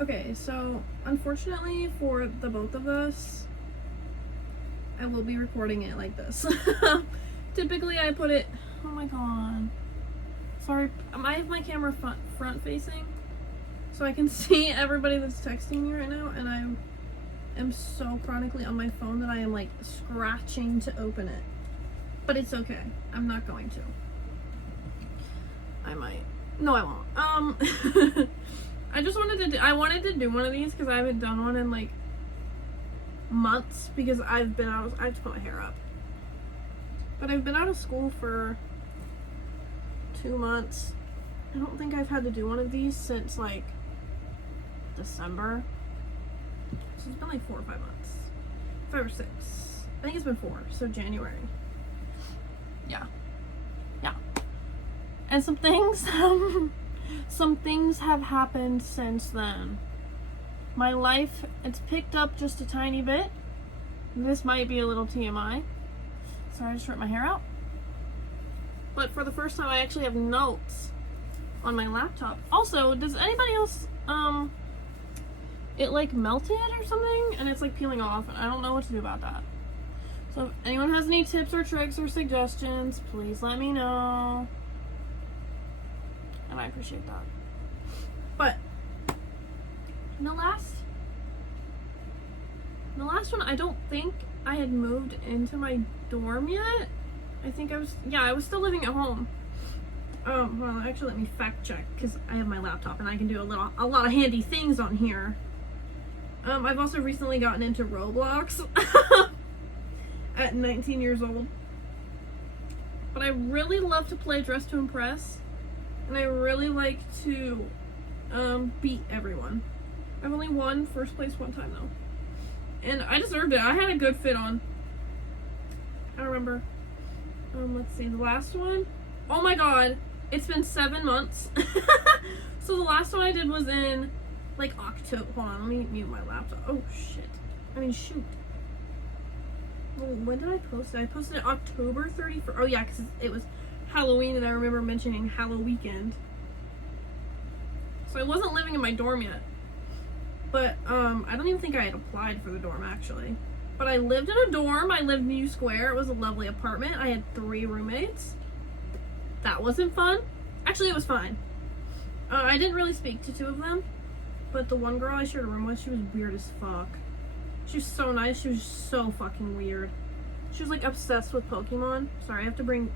Okay, so unfortunately for the both of us, I will be recording it like this. Typically I put it, oh my god. Sorry, I have my camera front facing so I can see everybody that's texting me right now, and I am so chronically on my phone that I am like scratching to open it. But it's okay. I'm not going to. I might. No, I won't. I just wanted to I wanted to do one of these because I haven't done one in like months because I have to put my hair up. But I've been out of school for 2 months. I don't think I've had to do one of these since like December. So it's been like 4 or 5 months. 5 or 6. I think it's been 4, so January. Yeah. And some things have happened since then. My life, it's picked up just a tiny bit. This might be a little TMI. Sorry, I just ripped my hair out. But for the first time, I actually have notes on my laptop. Also, does anybody else, it like melted or something, and it's like peeling off, and I don't know what to do about that. So if anyone has any tips or tricks or suggestions, please let me know. And I appreciate that. But the last one, I don't think I had moved into my dorm yet. I think I was still living at home. Well, actually, let me fact check because I have my laptop and I can do a lot of handy things on here. I've also recently gotten into Roblox at 19 years old. But I really love to play Dress to Impress, and I really like to beat everyone. I've only won first place one time though, and I deserved it. I had a good fit on. I remember. Let's see, the last one. Oh my god, it's been 7 months. So the last one I did was in like October. Hold on, let me mute my laptop. Oh shit. I mean, shoot. Well, when did I post it? I posted it October 31st. Oh yeah, because it was Halloween, and I remember mentioning Halloween. So I wasn't living in my dorm yet. But I don't even think I had applied for the dorm actually. But I lived in a dorm. I lived in U Square. It was a lovely apartment. I had 3 roommates. That wasn't fun. Actually, it was fine. I didn't really speak to 2 of them. But the one girl I shared a room with, she was weird as fuck. She was so nice. She was so fucking weird. She was like obsessed with Pokemon. Sorry, I have to bring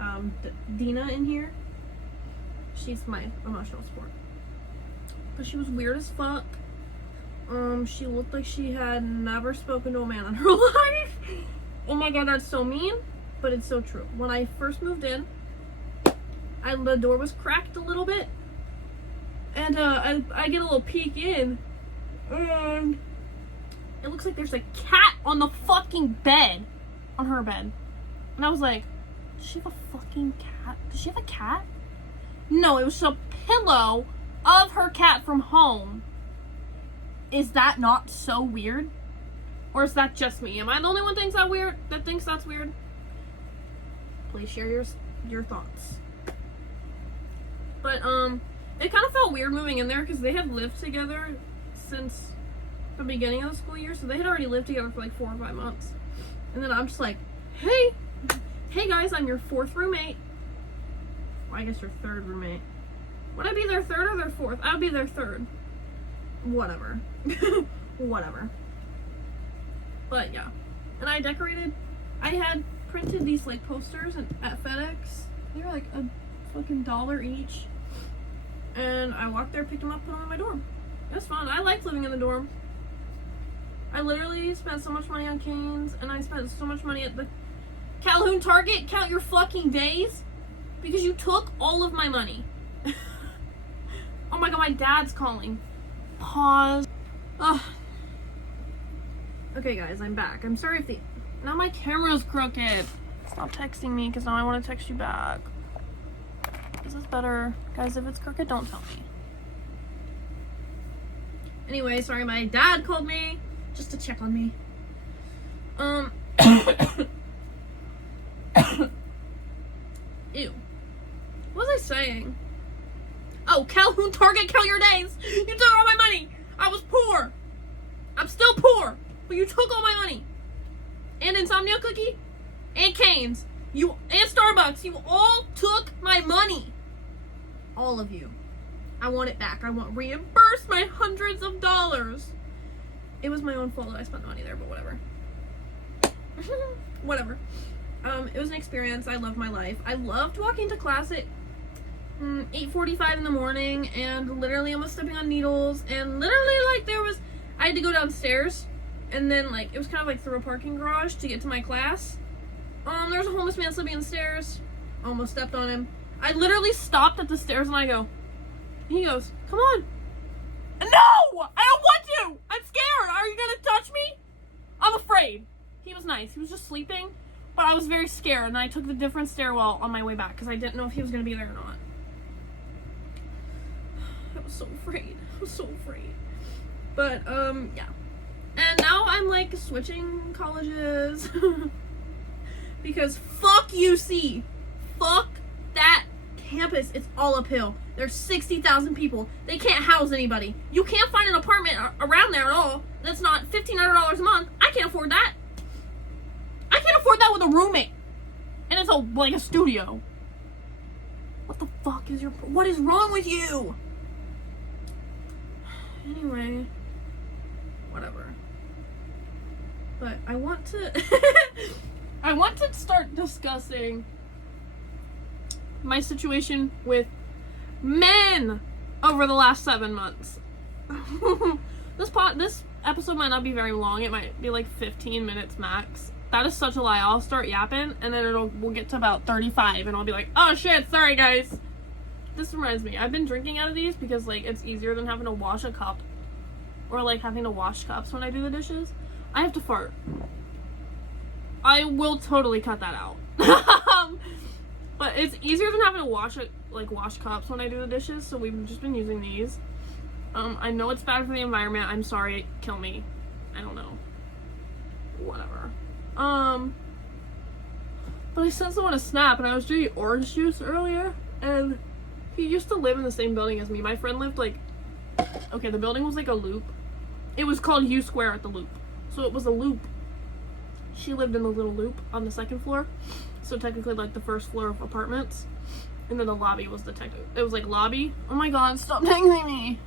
Dina in here. She's my emotional support. But she was weird as fuck. She looked like she had never spoken to a man in her life. Oh my god, that's so mean, but it's so true. When I first moved in, the door was cracked a little bit, and I get a little peek in, and it looks like there's a cat on the fucking bed, on her bed, and I was like, does she have a fucking cat? Does she have a cat? No, it was a pillow of her cat from home. Is that not so weird? Or is that just me? Am I the only one that thinks that's weird? Please share your thoughts. But it kind of felt weird moving in there because they have lived together since the beginning of the school year, so they had already lived together for like 4 or 5 months. And then I'm just like, hey guys, I'm your 4th roommate. Well, I guess your 3rd roommate. Would I be their 3rd or their 4th? I would be their 3rd. Whatever. Whatever. But yeah. And I had printed these like posters at FedEx. They were like a fucking $1 each. And I walked there, picked them up, put them in my dorm. It was fun. I liked living in the dorm. I literally spent so much money on Cane's, and I spent so much money at the Calhoun Target. Count your fucking days. Because you took all of my money. Oh my god, my dad's calling. Pause. Ugh. Okay guys, I'm back. I'm sorry if now my camera's crooked. Stop texting me because now I want to text you back. Is this better? Guys, if it's crooked, don't tell me. Anyway, sorry, my dad called me just to check on me. Ew. What was I saying? Oh, Calhoun Target, count your days! You took all my money! I was poor. I'm still poor. But you took all my money. And Insomnia Cookie. And Cane's. And Starbucks. You all took my money. All of you. I want it back. I want reimbursed my hundreds of dollars. It was my own fault that I spent the money there, but whatever. Whatever. It was an experience. I loved my life. I loved walking to class at 8:45 in the morning and literally almost stepping on needles, and literally like I had to go downstairs, and then like it was kind of like through a parking garage to get to my class. There was a homeless man sleeping on the stairs. Almost stepped on him. I literally stopped at the stairs and I go, he goes, come on. No! I don't want to! I'm scared! Are you gonna touch me? I'm afraid. He was nice. He was just sleeping, but I was very scared, and I took the different stairwell on my way back because I didn't know if he was gonna be there or not. I was so afraid. I was so afraid. But, yeah. And now I'm, like, switching colleges. Because fuck UC. Fuck that campus. It's all uphill. There's 60,000 people. They can't house anybody. You can't find an apartment around there at all that's not $1,500 a month. I can't afford that. I can't afford that with a roommate. And it's like a studio. What the fuck is what is wrong with you? Anyway, whatever. But I want to I want to start discussing my situation with men over the last 7 months. This episode might not be very long. It might be like 15 minutes max. That is such a lie. I'll start yapping and then we'll get to about 35 and I'll be like, oh shit, sorry guys. This reminds me, I've been drinking out of these because like it's easier than having to wash a cup or like having to wash cups when I do the dishes. I have to fart. I will totally cut that out. But it's easier than having to wash cups when I do the dishes, so we've just been using these. I know it's bad for the environment. I'm sorry, kill me. I don't know. Whatever. But I sent someone a snap and I was drinking orange juice earlier, and he used to live in the same building as me. My friend lived okay, the building was like a loop. It was called U Square at the loop. So it was a loop. She lived in the little loop on the second floor. So technically like the first floor of apartments. And then the lobby was it was like lobby. Oh my god, stop texting me.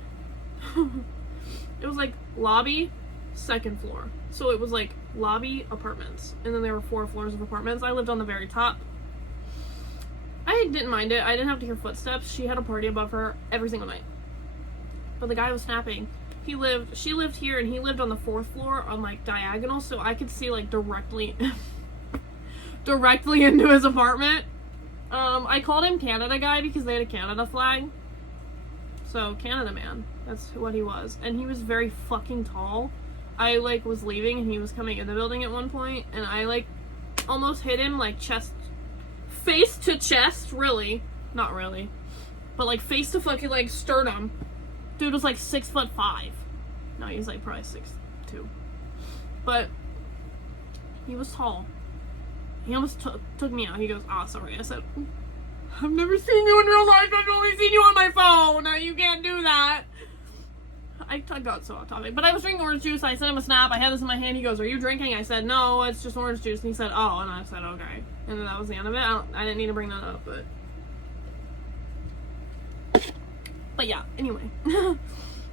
It was like lobby, second floor. So it was like lobby, apartments. And then there were 4 floors of apartments. I lived on the very top. I didn't mind it. I didn't have to hear footsteps. She had a party above her every single night. But the guy was snapping. She lived here and he lived on the 4th floor on like diagonal, so I could see like directly into his apartment. I called him Canada guy because they had a Canada flag. So Canada man, that's what he was. And he was very fucking tall. I like was leaving and he was coming in the building at one point, and I like almost hit him like face to chest, really. Not really. But like face to fucking like sternum. Dude was like 6'5". No, he's like probably 6'2". But he was tall. He almost took me out. He goes, "Ah, sorry." I said, "I've never seen you in real life. I've only seen you on my phone. You can't do that." I got so off topic. But I was drinking orange juice. I sent him a snap. I had this in my hand. He goes, "Are you drinking?" I said, "No, it's just orange juice." And he said, "Oh," and I said, "Okay." And then that was the end of it. I didn't need to bring that up, but yeah, anyway.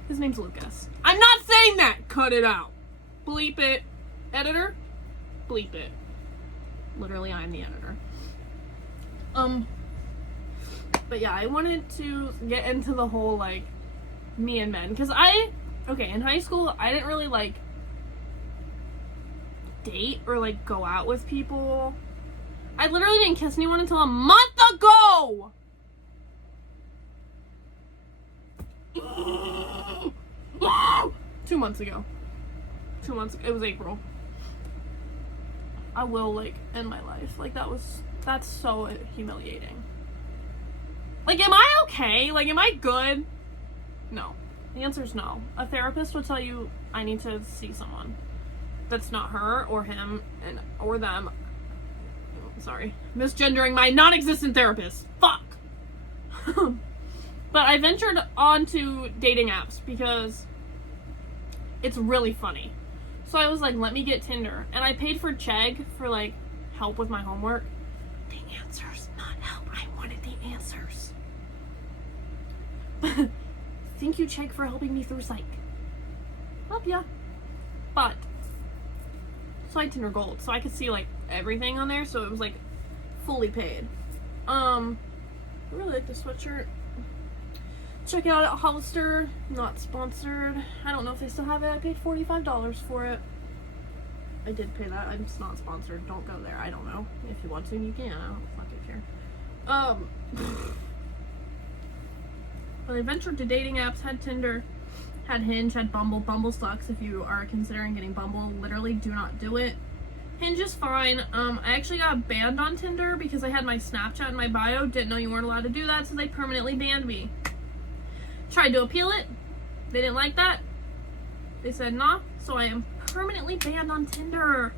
His name's Lucas. I'm not saying that! Cut it out. Bleep it. Editor? Bleep it. Literally, I'm the editor. But yeah, I wanted to get into the whole, like, me and men. Because in high school, I didn't really, like, date or, like, go out with people. I literally didn't kiss anyone until a month ago! 2 months ago. 2 months, it was April. I will, like, end my life. Like, that's so humiliating. Like, am I okay? Like, am I good? No. The answer is no. A therapist would tell you I need to see someone that's not her or him or them. Sorry. Misgendering my non-existent therapist. Fuck! But I ventured onto dating apps because It's really funny. So I was like, let me get Tinder. And I paid for Chegg for, like, help with my homework. The answers, not help. I wanted the answers. Thank you, Chegg, for helping me through psych. Well, yeah. But, so I had Tinder Gold. So I could see, like, everything on there. So it was, like, fully paid. I really like the sweatshirt. Check it out at Hollister. Not sponsored. I don't know if they still have it. I paid $45 for it. I did pay that. I'm just not sponsored. Don't go there. I don't know. If you want to, you can. I don't fucking care. I ventured to dating apps. Had Tinder. Had Hinge. Had Bumble. Bumble sucks if you are considering getting Bumble. Literally do not do it. Hinge is fine. I actually got banned on Tinder because I had my Snapchat in my bio. Didn't know you weren't allowed to do that, so they permanently banned me. Tried to appeal it. They didn't like that. They said nah, so I am permanently banned on Tinder.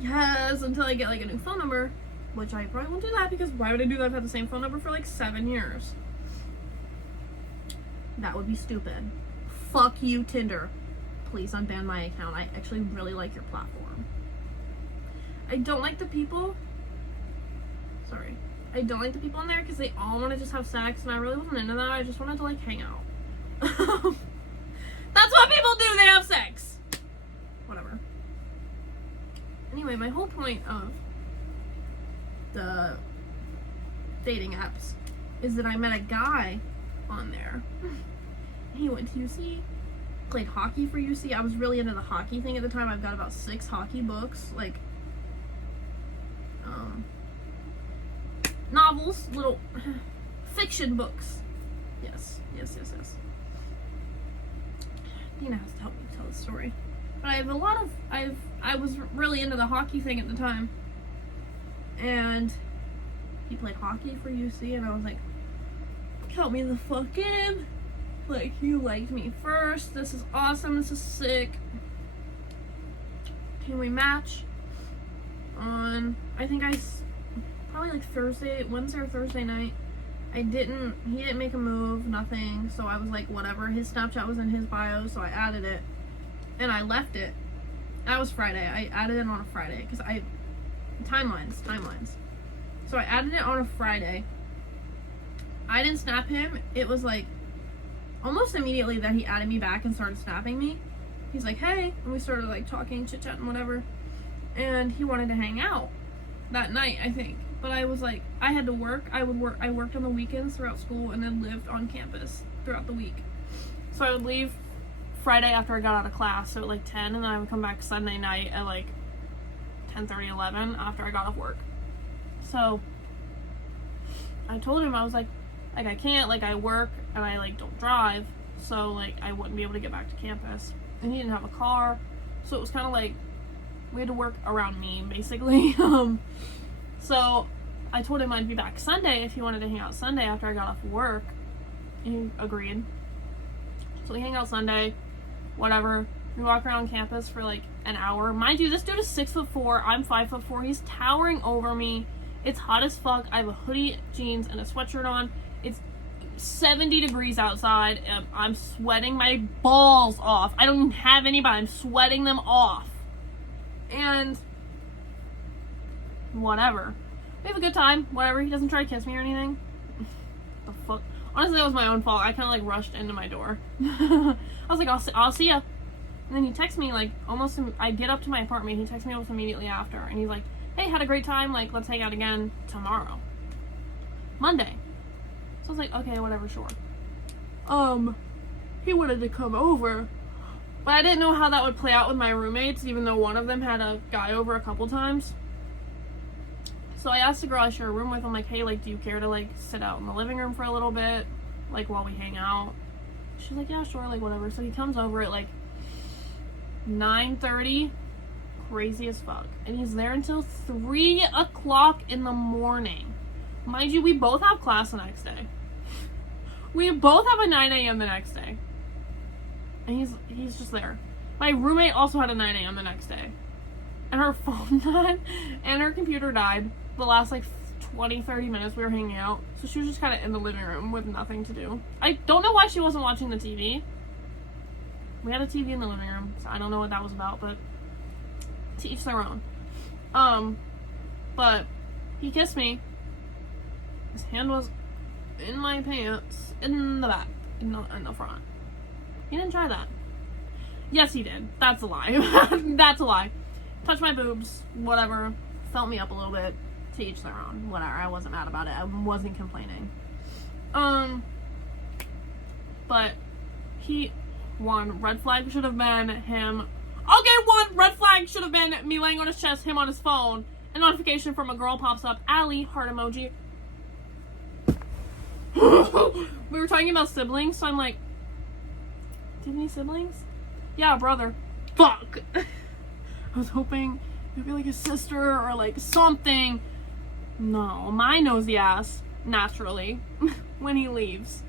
Yes, until I get like a new phone number, which I probably won't do that because why would I do that? I've had the same phone number for like 7 years. That would be stupid. Fuck you, Tinder. Please unban my account. I actually really like your platform. I don't like the people. Sorry. I don't like the people in there because they all want to just have sex, and I really wasn't into that. I just wanted to, like, hang out. That's what people do! They have sex! Whatever. Anyway, my whole point of the dating apps is that I met a guy on there. He went to UC, played hockey for UC. I was really into the hockey thing at the time. I've got about 6 hockey books, like, novels, little fiction books. Yes. Dina has to help me tell the story. But I have I was really into the hockey thing at the time. And he played hockey for UC, and I was like, count me the fuck in. Like, you liked me first. This is awesome. This is sick. Can we match on, I think probably like Wednesday or Thursday night. He didn't make a move, nothing. So I was like, whatever. His Snapchat was in his bio, so I added it. And I left it. That was Friday. I added it on a Friday. Because timelines. So I added it on a Friday. I didn't snap him. It was like, almost immediately that he added me back and started snapping me. He's like, hey. And we started like talking, chit-chatting, whatever. And he wanted to hang out that night, I think. But I was like, I had to work. I worked on the weekends throughout school and then lived on campus throughout the week. So I would leave Friday after I got out of class, so at like 10, and then I would come back Sunday night at like 10:30, 11 after I got off work. So I told him, I was like I can't, like I work and I like don't drive, so like I wouldn't be able to get back to campus. And he didn't have a car, so it was kind of like we had to work around me basically. So I told him I'd be back Sunday if he wanted to hang out Sunday after I got off work. He agreed. So we hang out Sunday, whatever. We walk around campus for like an hour. Mind you, this dude is 6'4". I'm 5'4". He's towering over me. It's hot as fuck. I have a hoodie, jeans, and a sweatshirt on. It's 70 degrees outside. I'm sweating my balls off. I don't even have any, but I'm sweating them off. And whatever. We have a good time. Whatever. He doesn't try to kiss me or anything. The fuck? Honestly, that was my own fault. I kind of like rushed into my door. I was like, I'll see ya. And then he texts me like almost, I get up to my apartment. He texts me almost immediately after. And he's like, hey, had a great time. Like, let's hang out again tomorrow. Monday. So I was like, okay, whatever, sure. He wanted to come over. But I didn't know how that would play out with my roommates, even though one of them had a guy over a couple times. So I asked the girl I share a room with, I'm like, hey, like, do you care to, like, sit out in the living room for a little bit, like, while we hang out? She's like, yeah, sure, like, whatever. So he comes over at, like, 9:30, crazy as fuck. And he's there until 3 o'clock in the morning. Mind you, we both have class the next day. We both have a 9 a.m. the next day. And he's just there. My roommate also had a 9 a.m. the next day. And her phone died, and her computer died. The last, like, 20-30 minutes we were hanging out. So she was just kind of in the living room with nothing to do. I don't know why she wasn't watching the TV. We had a TV in the living room, so I don't know what that was about, but to each their own. But he kissed me. His hand was in my pants, in the back, in the front. He didn't try that. Yes, he did. That's a lie. That's a lie. Touched my boobs, whatever. Felt me up a little bit. To each their own. Whatever. I wasn't mad about it. I wasn't complaining. But one red flag should have been him. Okay, one red flag should have been me laying on his chest, him on his phone. A notification from a girl pops up. Allie, heart emoji. We were talking about siblings, so I'm like, do you have any siblings? Yeah, brother. Fuck. I was hoping it'd be like a sister or like something. No, my nosy ass, naturally, when he leaves.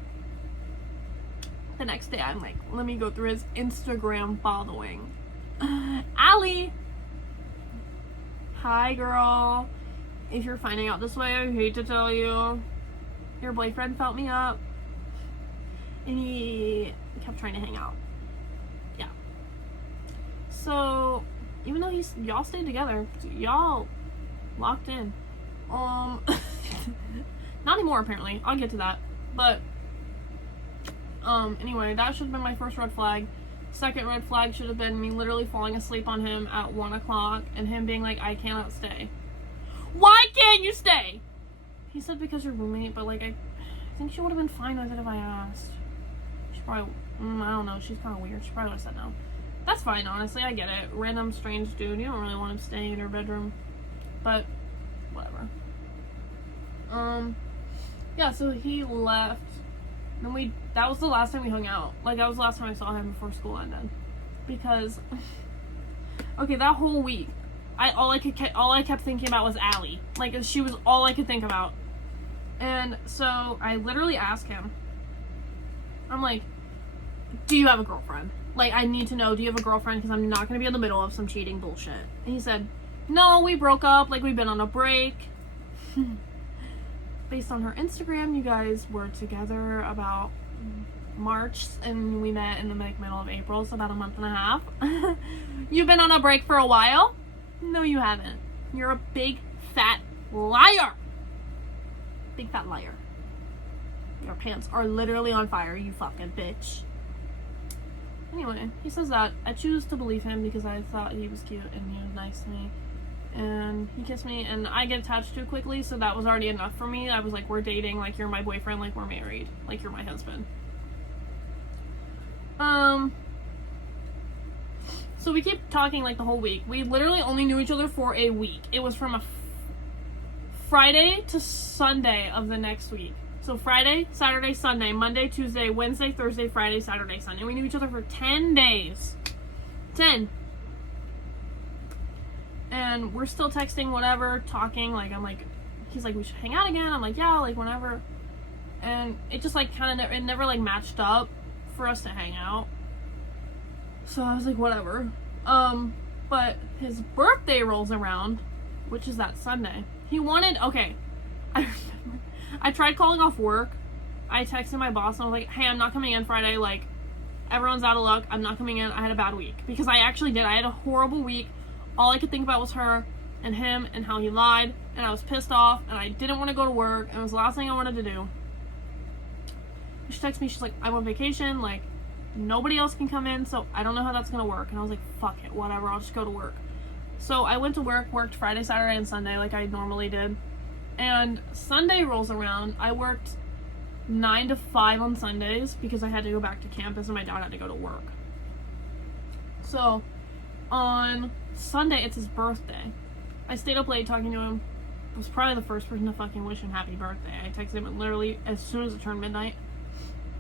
The next day, I'm like, let me go through his Instagram following. Allie. Hi, girl. If you're finding out this way, I hate to tell you. Your boyfriend felt me up. And he kept trying to hang out. Yeah. So, even though y'all stayed together, y'all locked in. Not anymore, apparently. I'll get to that. But, anyway, that should have been my first red flag. Second red flag should have been me literally falling asleep on him at 1 o'clock and him being like, I cannot stay. Why can't you stay? He said because you're roommate, but like, I think she would have been fine with it if I asked. She probably, I don't know, she's kind of weird. She probably would have said no. That's fine, honestly, I get it. Random strange dude, you don't really want him staying in your bedroom. But, whatever. Yeah, so he left. Then that was the last time we hung out. Like, that was the last time I saw him before school ended. Because, okay, that whole week, all I kept thinking about was Allie. Like, she was all I could think about. And so, I literally asked him, I'm like, do you have a girlfriend? Like, I need to know, do you have a girlfriend? Because I'm not going to be in the middle of some cheating bullshit. And he said, no, we broke up. Like, we've been on a break. Based on her Instagram, you guys were together about March, and we met in the middle of April, so about a month and a half. You've been on a break for a while? No, you haven't. You're a big, fat liar. Big, fat liar. Your pants are literally on fire, you fucking bitch. Anyway, he says that. I choose to believe him because I thought he was cute and he was nice to me. And he kissed me, and I get attached too quickly, so that was already enough for me. I was like, we're dating, like, you're my boyfriend, like, we're married, like, you're my husband. So we keep talking, like, the whole week. We literally only knew each other for a week. It was from a Friday to Sunday of the next week. So Friday, Saturday, Sunday, Monday, Tuesday, Wednesday, Thursday, Friday, Saturday, Sunday. We knew each other for 10 days. 10. And we're still texting, whatever, talking, like, I'm like, he's like, we should hang out again. I'm like, yeah, like, whenever. And it just, like, kind of, it never, like, matched up for us to hang out. So I was like, whatever. But his birthday rolls around, which is that Sunday. He wanted, okay, I tried calling off work. I texted my boss, and I was like, hey, I'm not coming in Friday, like, everyone's out of luck. I'm not coming in. I had a bad week. Because I actually did. I had a horrible week. All I could think about was her and him and how he lied, and I was pissed off, and I didn't want to go to work, and it was the last thing I wanted to do. She texted me, she's like, I'm on vacation, like, nobody else can come in, so I don't know how that's gonna work. And I was like, fuck it, whatever, I'll just go to work. So I went to work, worked Friday, Saturday, and Sunday like I normally did. And Sunday rolls around. I worked 9 to 5 on Sundays because I had to go back to campus and my dad had to go to work. So on Sunday, it's his birthday. I stayed up late talking to him. I was probably the first person to fucking wish him happy birthday. I texted him literally as soon as it turned midnight.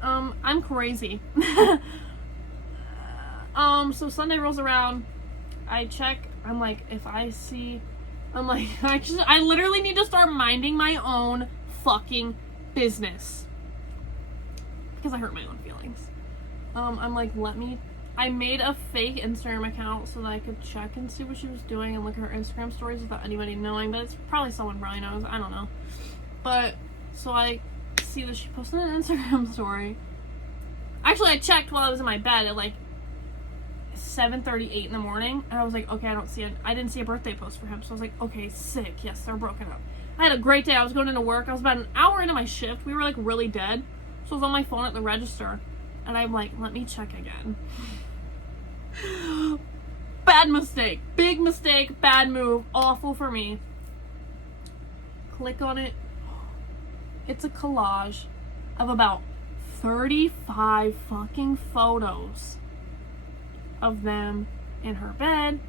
I'm crazy. So Sunday rolls around. I check. I'm like, if I see, I'm like, I literally need to start minding my own fucking business. Because I hurt my own feelings. I'm like, I made a fake Instagram account so that I could check and see what she was doing and look at her Instagram stories without anybody knowing, but it's probably someone Brian knows, I don't know. But, so I see that she posted an Instagram story. Actually, I checked while I was in my bed at like 7:38 in the morning, and I was like, okay, I didn't see a birthday post for him, so I was like, okay, sick, yes, they're broken up. I had a great day. I was going into work. I was about an hour into my shift. We were like really dead, so I was on my phone at the register, and I'm like, let me check again. Bad mistake, big mistake, bad move, awful for me. Click on it. It's a collage of about 35 fucking photos of them in her bed,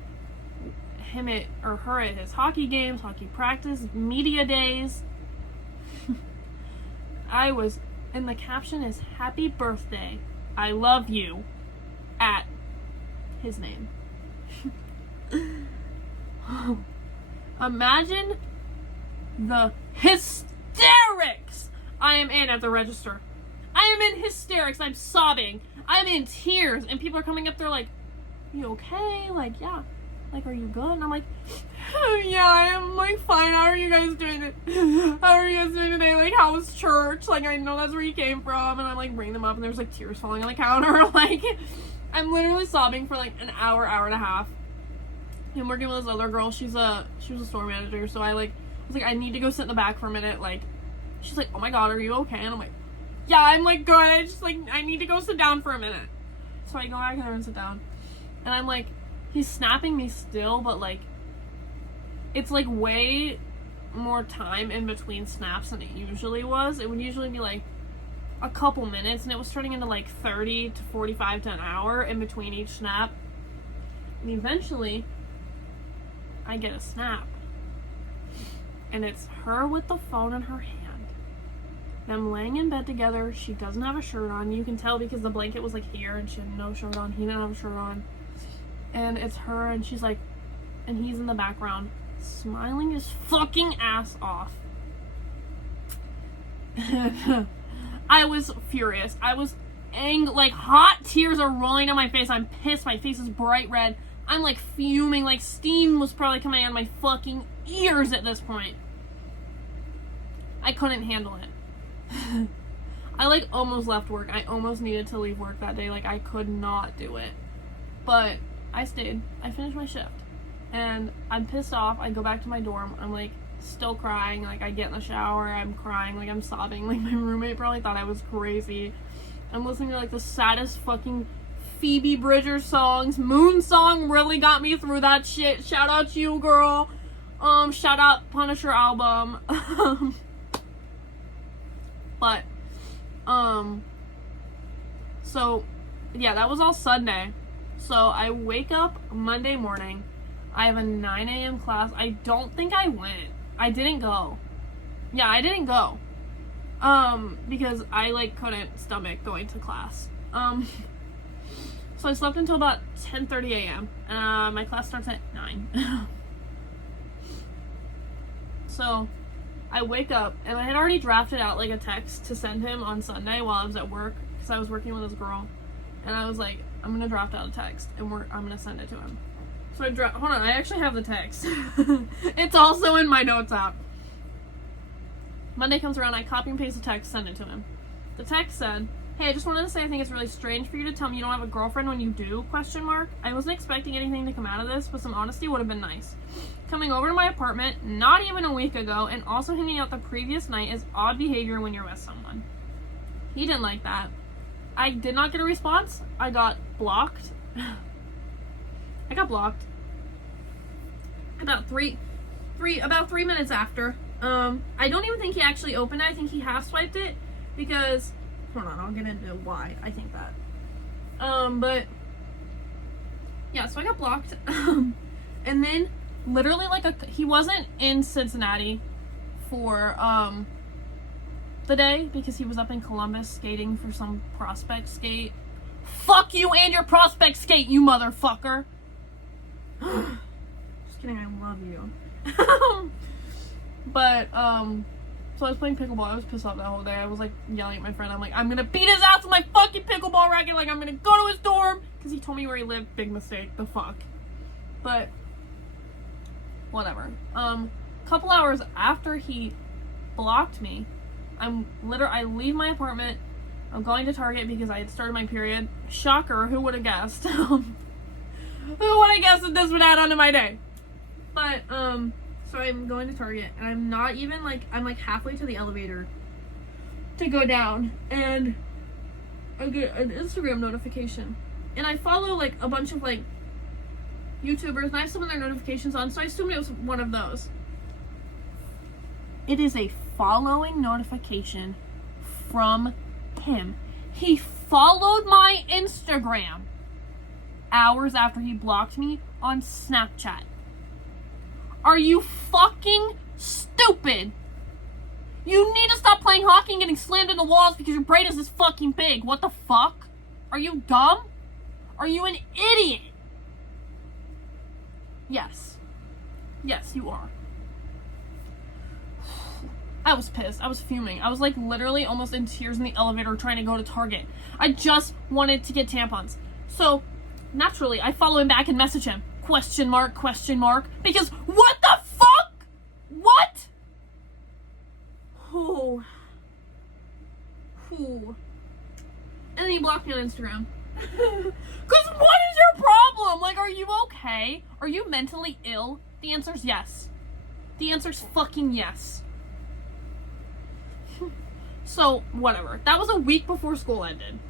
her at his hockey games, hockey practice, media days. And the caption is, happy birthday, I love you, at his name. Imagine the hysterics I am in at the register. I am in hysterics. I'm sobbing. I'm in tears. And people are coming up there like, you okay? Like, yeah. Like, are you good? And I'm like, oh, yeah, I am, like, fine. How are you guys doing it? How are you guys doing today? Like, how was church? Like, I know that's where you came from. And I'm, like, bringing them up, and there's, like, tears falling on the counter. Like, I'm literally sobbing for, like, an hour and a half. I'm working with this other girl. She was a store manager, so I was like, I need to go sit in the back for a minute. Like, she's like, oh my god, are you okay? And I'm like, yeah, I'm, like, good. I need to go sit down for a minute. So I go back there and sit down. And I'm like, he's snapping me still, but, like, it's, like, way more time in between snaps than it usually was. It would usually be, like, a couple minutes, and it was turning into, like, 30 to 45 to an hour in between each snap. And eventually, I get a snap. And it's her with the phone in her hand. Them laying in bed together. She doesn't have a shirt on. You can tell because the blanket was, like, here, and she had no shirt on. He didn't have a shirt on. And it's her, and she's like, and he's in the background, smiling his fucking ass off. I was furious. I was angry. Like, hot tears are rolling down my face. I'm pissed. My face is bright red. I'm, like, fuming. Like, steam was probably coming out of my fucking ears at this point. I couldn't handle it. I, like, almost left work. I almost needed to leave work that day. Like, I could not do it. But I stayed. I finished my shift. And I'm pissed off. I go back to my dorm. I'm, like, still crying. Like, I get in the shower. I'm crying. Like, I'm sobbing. Like, my roommate probably thought I was crazy. I'm listening to, like, the saddest fucking Phoebe Bridgers songs. Moon Song really got me through that shit. Shout out to you, girl. Shout out Punisher album. But, so, yeah, that was all Sunday. So, I wake up Monday morning. I have a 9 a.m. class. I don't think I went. I didn't go. Yeah, I didn't go. Because I, like, couldn't stomach going to class. So I slept until about 10:30 a.m. My class starts at 9. So, I wake up, and I had already drafted out, like, a text to send him on Sunday while I was at work, because I was working with this girl. And I was like, I'm gonna draft out a text, and I'm gonna send it to him. So hold on, I actually have the text. It's also in my notes app. Monday comes around, I copy and paste the text, send it to him. The text said, hey, I just wanted to say I think it's really strange for you to tell me you don't have a girlfriend when you do, ? I wasn't expecting anything to come out of this, but some honesty would have been nice. Coming over to my apartment not even a week ago and also hanging out the previous night is odd behavior when you're with someone. He didn't like that. I did not get a response. I got blocked. I got blocked. About three minutes after. I don't even think he actually opened it. I think he half swiped it because, hold on, I'll get into why I think that. But yeah, so I got blocked. And then literally he wasn't in Cincinnati for the day because he was up in Columbus skating for some prospect skate. Fuck you and your prospect skate, you motherfucker. Just kidding, I love you. But so I was playing pickleball. I was pissed off that whole day. I was like yelling at my friend. I'm like, I'm gonna beat his ass with my fucking pickleball racket. Like, I'm gonna go to his dorm because he told me where he lived. Big mistake. The fuck. But whatever. Couple hours after he blocked me, I leave my apartment. I'm going to Target because I had started my period. Shocker, who would have guessed? Who would have guessed that this would add on to my day? But, so I'm going to Target, and I'm not even, like, I'm, like, halfway to the elevator to go down, and I get an Instagram notification. And I follow, like, a bunch of, like, YouTubers, and I have some of their notifications on, so I assumed it was one of those. It is a following notification from him. He followed my Instagram hours after he blocked me on Snapchat. Are you fucking stupid? You need to stop playing hockey and getting slammed into walls because your brain is this fucking big. What the fuck? Are you dumb? Are you an idiot? Yes. Yes, you are. I was pissed. I was fuming. I was like literally almost in tears in the elevator trying to go to Target. I just wanted to get tampons. So, naturally, I follow him back and message him. Question mark, question mark. Because what the fuck? What? Who? And then he blocked me on Instagram. Because what is your problem? Like, are you okay? Are you mentally ill? The answer's yes. The answer's fucking yes. So, whatever. That was a week before school ended.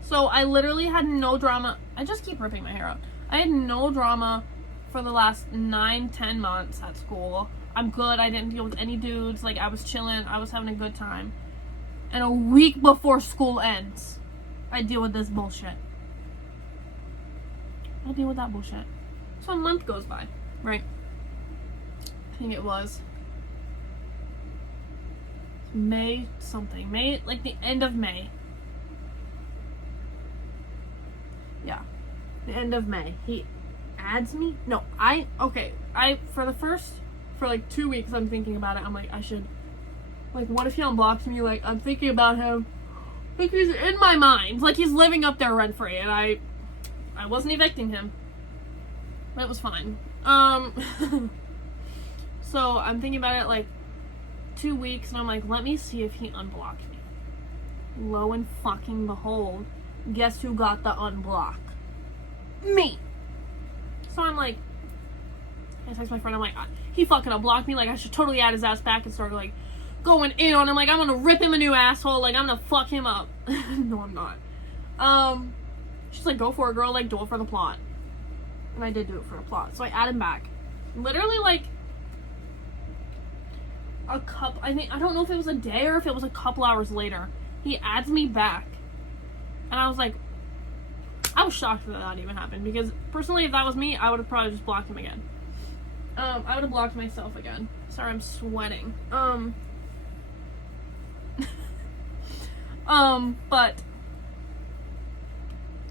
So, I literally had no drama. I just keep ripping my hair out. I had no drama for the last 9-10 months at school. I'm good. I didn't deal with any dudes. Like, I was chilling. I was having a good time. And a week before school ends, I deal with this bullshit. I deal with that bullshit. So a month goes by, right? I think it was May something. May, like the end of May. Yeah. The end of May. He adds me? No, for like 2 weeks I'm thinking about it. I'm like, I should, like, what if he unblocks me? Like, I'm thinking about him. Like, he's in my mind. Like, he's living up there rent free, and I wasn't evicting him. But it was fine. So I'm thinking about it like 2 weeks, and I'm like, let me see if he unblocked me. Lo and fucking behold, guess who got the unblock? Me. So I'm like, I text my friend, I'm like, he fucking unblocked me, like I should totally add his ass back and start like going in on him, like I'm gonna rip him a new asshole, like I'm gonna fuck him up. No, I'm not. She's like, go for it, girl, like do it for the plot. And I did do it for the plot. So I add him back. Literally like I don't know if it was a day or if it was a couple hours later, he adds me back. And I was like, I was shocked that even happened, because personally, if that was me, I would have probably just blocked him again. I would have blocked myself again. Sorry, I'm sweating. But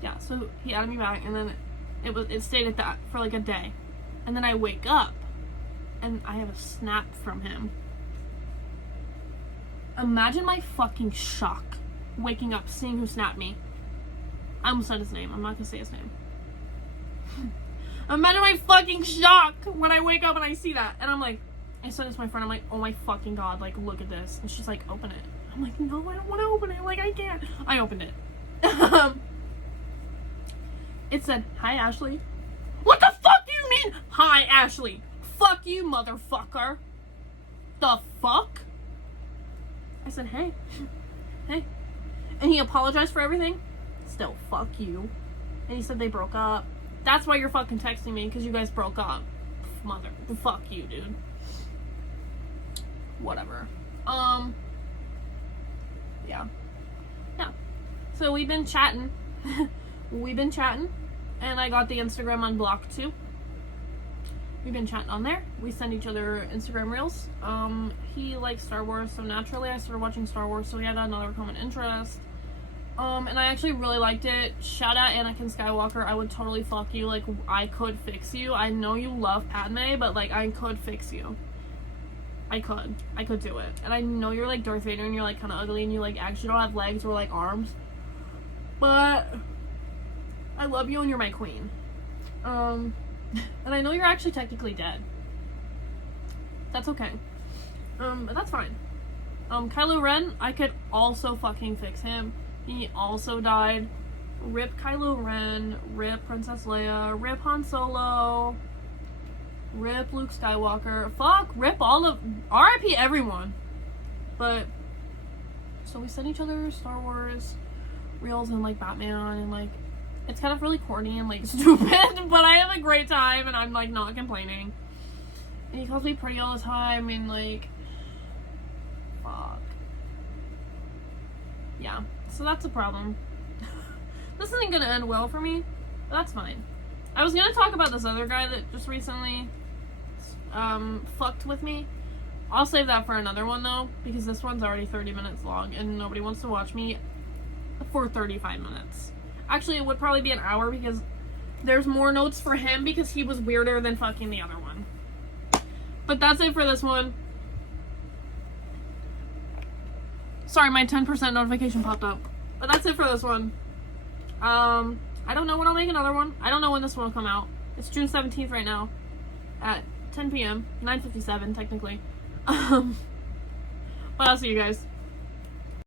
yeah, so he added me back, and then it stayed at that for like a day. And then I wake up and I have a snap from him. Imagine my fucking shock waking up, seeing who snapped me. I almost said his name. I'm not gonna say his name. Imagine my fucking shock when I wake up and I see that. And I'm like, I said this to my friend, I'm like, oh my fucking god, like, look at this. And she's like, open it. I'm like, no, I don't want to open it. Like, I can't. I opened it. It said, hi, Ashley. What the fuck do you mean, hi, Ashley? Fuck you, motherfucker. The fuck? I said, hey. Hey. And he apologized for everything. Still, fuck you. And he said they broke up. That's why you're fucking texting me, because you guys broke up. Fuck you, dude. Whatever. Yeah. Yeah. So we've been chatting. And I got the Instagram unblocked too. We've been chatting on there. We send each other Instagram reels. He likes Star Wars, so naturally I started watching Star Wars, so we had another common interest. And I actually really liked it. Shout out Anakin Skywalker. I would totally fuck you. Like, I could fix you. I know you love Padme, but like, I could fix you. I could do it. And I know you're like Darth Vader and you're like kind of ugly and you like actually don't have legs or like arms. But I love you and you're my queen. And I know you're actually technically dead. That's okay. But that's fine. Kylo Ren, I could also fucking fix him. He also died. Rip Kylo Ren, rip Princess Leia, rip Han Solo, rip Luke Skywalker. Fuck, rip all of... RIP everyone. But, so we sent each other Star Wars reels and, like, Batman, and, like, it's kind of really corny and, like, stupid, but I have a great time, and I'm, like, not complaining. And he calls me pretty all the time, and, like, fuck. Yeah, so that's a problem. This isn't gonna end well for me, but that's fine. I was gonna talk about this other guy that just recently fucked with me. I'll save that for another one though, because this one's already 30 minutes long and nobody wants to watch me for 35 minutes. Actually, it would probably be an hour because there's more notes for him because he was weirder than fucking the other one. But that's it for this one. Sorry, my 10% notification popped up. But that's it for this one. I don't know when I'll make another one. I don't know when this one will come out. It's June 17th right now at 10 p.m. 9:57 technically. But I'll see you guys.